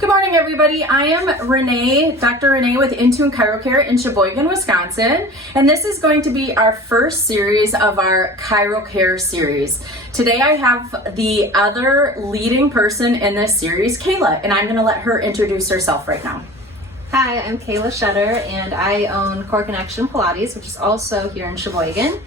Good morning, everybody. I am Renee, Dr. Renee with Intun ChiroCare in Sheboygan, Wisconsin, and this is going to be our first series of our ChiroCare series. Today I have the other leading person in this series, Kayla, and I'm going to let her introduce herself right now. Hi, I'm Kayla Shutter, and I own Core Connection Pilates, which is also here in Sheboygan.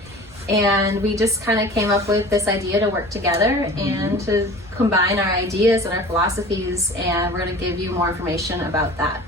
And we just kind of came up with this idea to work together and to combine our ideas and our philosophies, and we're going to give you more information about that.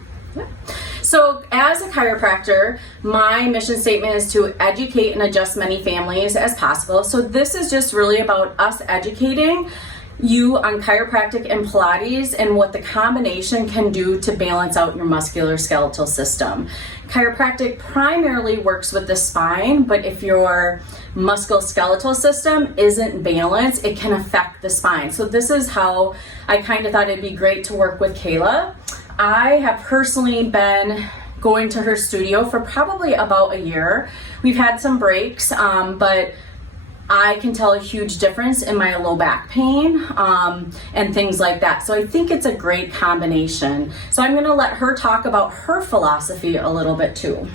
So as a chiropractor, my mission statement is to educate and adjust as many families as possible. So this is just really about us educating you on chiropractic and Pilates and what the combination can do to balance out your musculoskeletal system. Chiropractic primarily works with the spine, but if your musculoskeletal system isn't balanced, it can affect the spine. So this is how I kind of thought it'd be great to work with Kayla. I have personally been going to her studio for probably about a year. We've had some breaks, but I can tell a huge difference in my low back pain and things like that. So I think it's a great combination. So I'm going to let her talk about her philosophy a little bit too.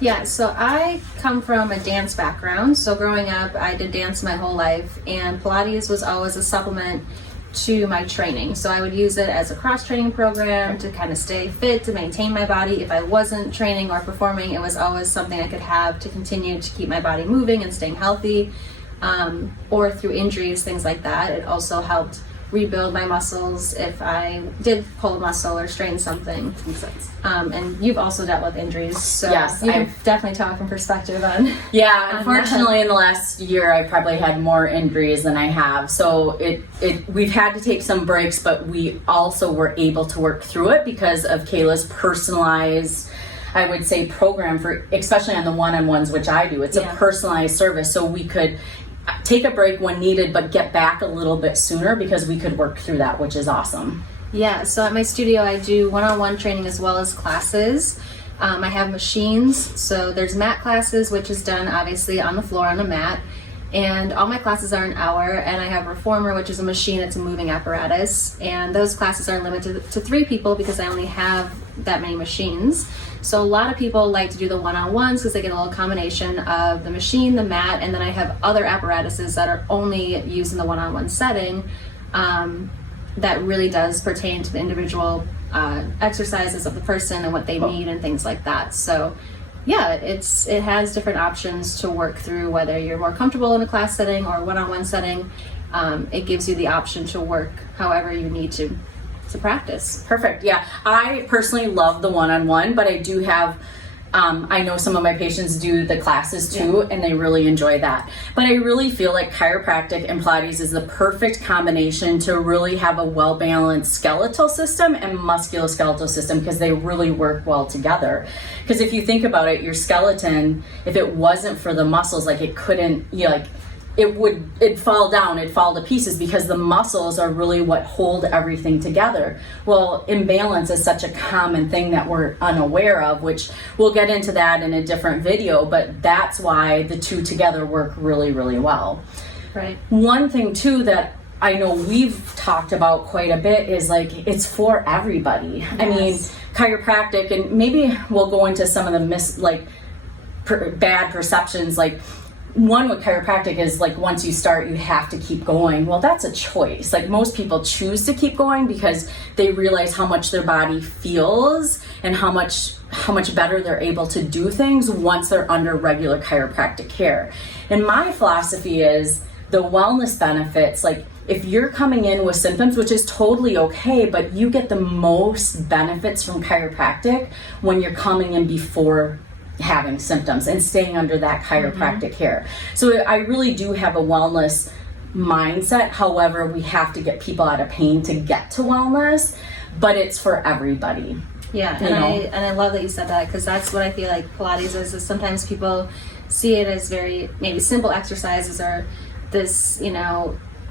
Yeah, so I come from a dance background. So growing up, I did dance my whole life, and Pilates was always a supplement to my training. So I would use it as a cross-training program to kind of stay fit, to maintain my body. If I wasn't training or performing, it was always something I could have to continue to keep my body moving and staying healthy. Or through injuries, things like that. It also helped rebuild my muscles if I did pull a muscle or strain something. Makes sense. And you've also dealt with injuries, so yes, you can definitely talk from perspective on. Yeah, unfortunately, in the last year, I probably had more injuries than I have. So we've had to take some breaks, but we also were able to work through it because of Kayla's personalized, I would say, program for, especially on the one-on-ones, which I do. It's a personalized service, so we could take a break when needed, but get back a little bit sooner because we could work through that, which is awesome. Yeah, so at my studio, I do one-on-one training as well as classes. I have machines, so there's mat classes, which is done obviously on the floor on a mat. And all my classes are an hour, and I have reformer, which is a machine. It's a moving apparatus, and those classes are limited to 3 people because I only have that many machines. So a lot of people like to do the one-on-ones because they get a little combination of the machine, the mat, and then I have other apparatuses that are only used in the one-on-one setting that really does pertain to the individual exercises of the person and what they need and things like that. So yeah, it has different options to work through, whether you're more comfortable in a class setting or a one-on-one setting. It gives you the option to work however you need to practice. Perfect. Yeah, I personally love the one-on-one, but I do have I know some of my patients do the classes too, and they really enjoy that. But I really feel like chiropractic and Pilates is the perfect combination to really have a well-balanced skeletal system and musculoskeletal system because they really work well together. Because if you think about it, your skeleton, if it wasn't for the muscles, like it couldn't, it'd fall down, it'd fall to pieces because the muscles are really what hold everything together. Well, imbalance is such a common thing that we're unaware of, which we'll get into that in a different video, but that's why the two together work really, really well. Right. One thing too that I know we've talked about quite a bit is like, it's for everybody. Yes. I mean, chiropractic, and maybe we'll go into some of the bad perceptions, like one with chiropractic is like once you start you have to keep going. Well, that's a choice. Like most people choose to keep going because they realize how much their body feels and how much better they're able to do things once they're under regular chiropractic care. And my philosophy is the wellness benefits, like if you're coming in with symptoms, which is totally okay, but you get the most benefits from chiropractic when you're coming in before having symptoms and staying under that chiropractic care. So I really do have a wellness mindset. However, we have to get people out of pain to get to wellness, but it's for everybody. Yeah, and I love that you said that because that's what I feel like Pilates is sometimes people see it as very maybe simple exercises or this,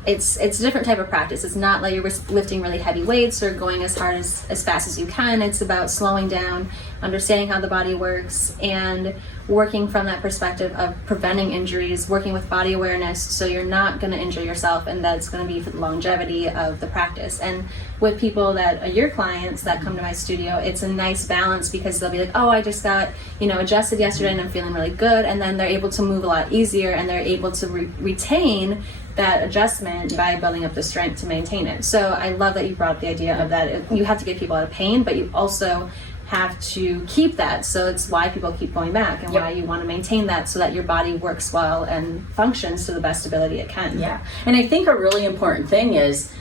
it's a different type of practice. It's not like you're lifting really heavy weights or going as hard as fast as you can. It's about slowing down, understanding how the body works, and working from that perspective of preventing injuries, working with body awareness so you're not going to injure yourself, and that's going to be for the longevity of the practice. And with people that are your clients that come to my studio, it's a nice balance because they'll be like, oh, I just got, adjusted yesterday and I'm feeling really good, and then they're able to move a lot easier and they're able to retain that adjustment by building up the strength to maintain it. So I love that you brought up the idea of that. You have to get people out of pain, but you also have to keep that. So it's why people keep going back and why you want to maintain that so that your body works well and functions to the best ability it can. Yeah. And I think a really important thing is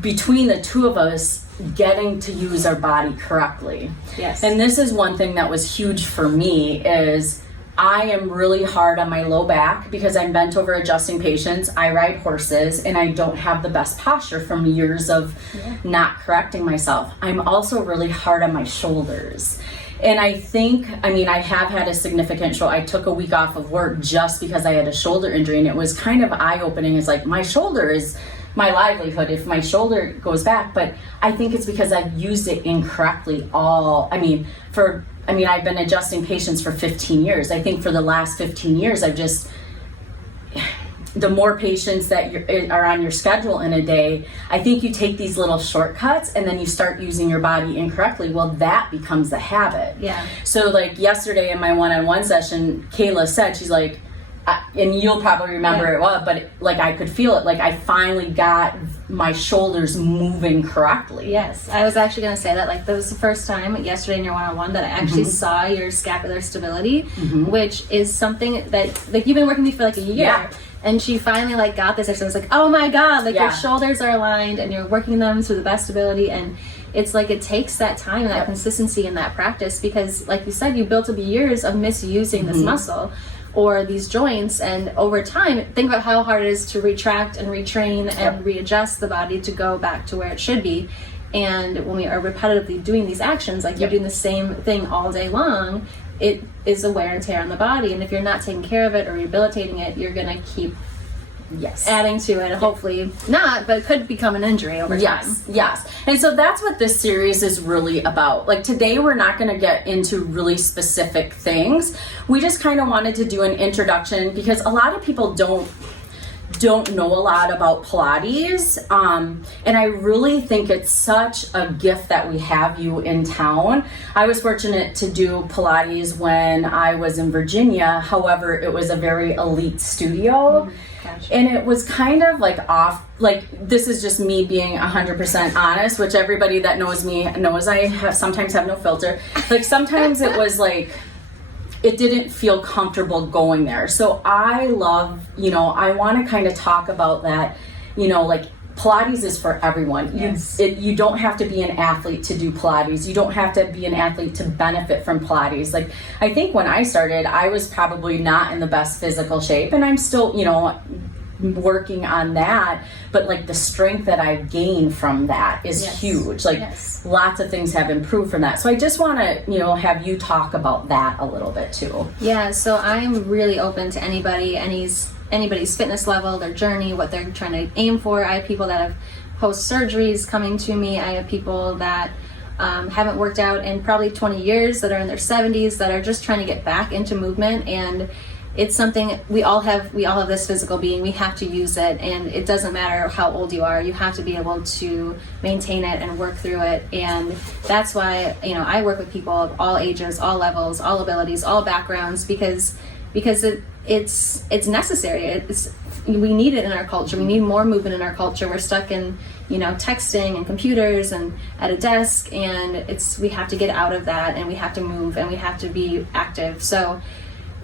between the two of us getting to use our body correctly. Yes. And this is one thing that was huge for me is I am really hard on my low back because I'm bent over adjusting patients. I ride horses and I don't have the best posture from years of not correcting myself. I'm also really hard on my shoulders. And I think, I have had a significant shoulder. I took a week off of work just because I had a shoulder injury, and it was kind of eye-opening. It's like my shoulder is my livelihood if my shoulder goes back, but I think it's because I've used it incorrectly I've been adjusting patients for 15 years. I think for the last 15 years, the more patients that are on your schedule in a day, I think you take these little shortcuts and then you start using your body incorrectly. Well, that becomes the habit. Yeah. So like yesterday in my one-on-one session, Kayla said, she's like, and you'll probably remember it well, but like I could feel it. Like I finally got my shoulders moving correctly. Yes, I was actually going to say that. Like that was the first time yesterday in your one-on-one that I actually saw your scapular stability, which is something that like you've been working with me for like a year. Yeah. And she finally like got this. And I was like, oh my God, like your shoulders are aligned and you're working them to the best ability. And it's like it takes that time and that consistency in that practice because like you said, you built up years of misusing this muscle or these joints, and over time think about how hard it is to retract and retrain and readjust the body to go back to where it should be. And when we are repetitively doing these actions, like you're doing the same thing all day long, it is a wear and tear on the body, and if you're not taking care of it or rehabilitating it, you're going to keep adding to it, and hopefully not, but it could become an injury over time. Yes. And so that's what this series is really about. Like today we're not going to get into really specific things. We just kind of wanted to do an introduction because a lot of people don't know a lot about Pilates, and I really think it's such a gift that we have you in town. I was fortunate to do Pilates when I was in Virginia. However, it was a very elite studio. And it was kind of like off, like this is just me being 100% honest, which everybody that knows me knows I sometimes have no filter. Like sometimes it was like, it didn't feel comfortable going there. So I love, I want to kind of talk about that, like Pilates is for everyone. Yes. You don't have to be an athlete to do Pilates. You don't have to be an athlete to benefit from Pilates. Like, I think when I started, I was probably not in the best physical shape, and I'm still, working on that. But like the strength that I've gained from that is huge. Like lots of things have improved from that. So I just want to, have you talk about that a little bit too. Yeah. So I'm really open to anybody's fitness level, their journey, what they're trying to aim for. I have people that have post surgeries coming to me. I have people that haven't worked out in probably 20 years, that are in their 70s, that are just trying to get back into movement. And it's something we all have this physical being. We have to use it, and it doesn't matter how old you are. You have to be able to maintain it and work through it. And that's why I work with people of all ages, all levels, all abilities, all backgrounds, because it's necessary. We need it in our culture. We need more movement in our culture. We're stuck in texting and computers and at a desk, and we have to get out of that, and we have to move, and we have to be active. So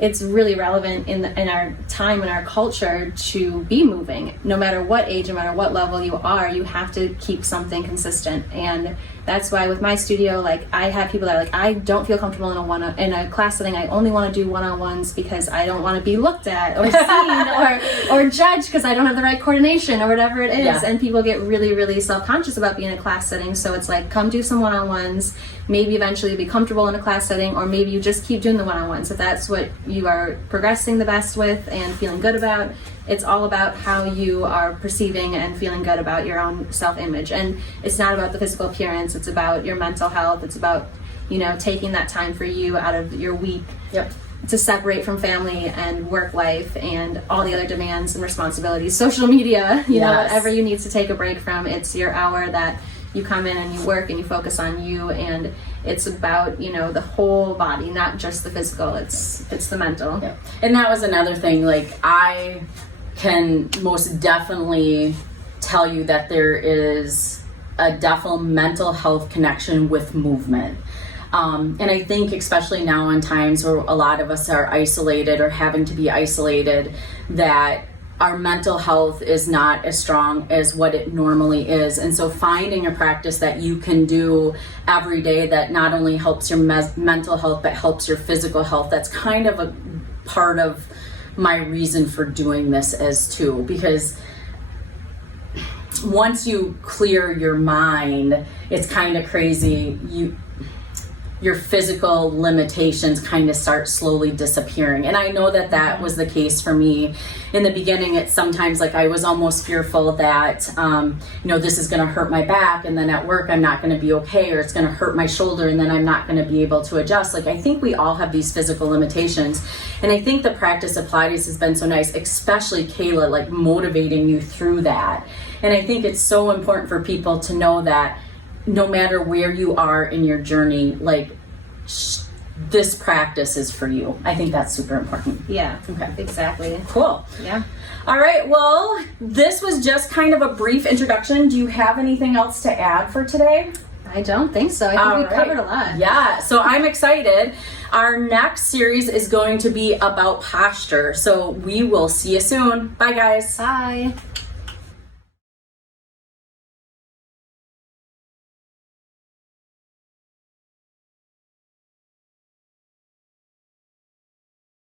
it's really relevant in our time and our culture to be moving. No matter what age, no matter what level you are, you have to keep something consistent. And that's why with my studio, like I have people that are like, I don't feel comfortable in a class setting. I only want to do one-on-ones because I don't want to be looked at or seen or judged because I don't have the right coordination or whatever it is. And people get really, really self-conscious about being in a class setting. So it's like, come do some one-on-ones. Maybe eventually you'll be comfortable in a class setting, or maybe you just keep doing the one-on-ones if that's what you are progressing the best with and feeling good about. It's all about how you are perceiving and feeling good about your own self-image. And it's not about the physical appearance, it's about your mental health. It's about, you know, taking that time for you out of your week. Yep. To separate from family and work life and all the other demands and responsibilities, social media, you know, whatever you need to take a break from. It's your hour that you come in and you work and you focus on you, and it's about, you know, the whole body, not just the physical. It's the mental. Yeah. And that was another thing. Like, I can most definitely tell you that there is a definite mental health connection with movement. And I think especially now in times where a lot of us are isolated or having to be isolated, that our mental health is not as strong as what it normally is. And so finding a practice that you can do every day that not only helps your mental health, but helps your physical health, that's kind of a part of my reason for doing this as too. Because once you clear your mind, it's kind of crazy. Your physical limitations kind of start slowly disappearing. And I know that that was the case for me. In the beginning, it's sometimes like I was almost fearful that, you know, this is going to hurt my back, and then at work I'm not going to be okay, or it's going to hurt my shoulder and then I'm not going to be able to adjust. Like, I think we all have these physical limitations. And I think the practice of Pilates has been so nice, especially Kayla, like motivating you through that. And I think it's so important for people to know that no matter where you are in your journey, like, this practice is for you. I think that's super important. Yeah. Okay. Exactly. Cool. Yeah. All right. Well, this was just kind of a brief introduction. Do you have anything else to add for today? I don't think so. I think we covered a lot. Yeah. So I'm excited. Our next series is going to be about posture. So we will see you soon. Bye, guys. Bye.